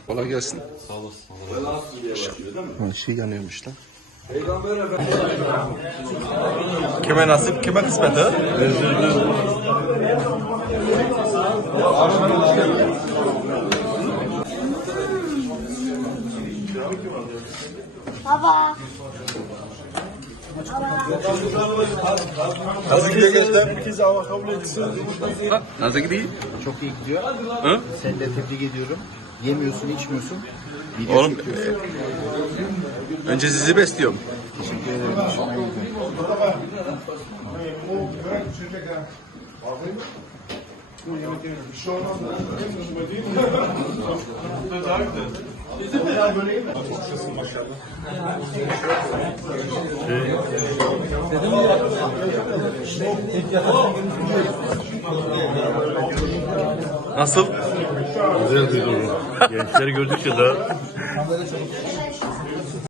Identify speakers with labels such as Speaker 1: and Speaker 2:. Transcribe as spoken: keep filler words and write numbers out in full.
Speaker 1: Kolay gelsin.
Speaker 2: Sağ olasın.
Speaker 1: Ha, şey yanıyormuş lan.
Speaker 2: Kime nasip, kime kısmet ha?
Speaker 3: Baba.
Speaker 2: Nasıl gidiyor gençler?
Speaker 1: Nasıl gidiyor?
Speaker 4: Çok iyi gidiyor.
Speaker 1: Hı?
Speaker 4: Seni de tebrik ediyorum. Yemiyorsun, içmiyorsun. Video
Speaker 1: Oğlum
Speaker 4: çekiyorsun.
Speaker 1: e, önce sizi besliyorum.
Speaker 4: Teşekkür ederim. Hoşuma gidiyor.
Speaker 1: Nasıl?
Speaker 5: Güzel duydum. Gençleri gördükçe daha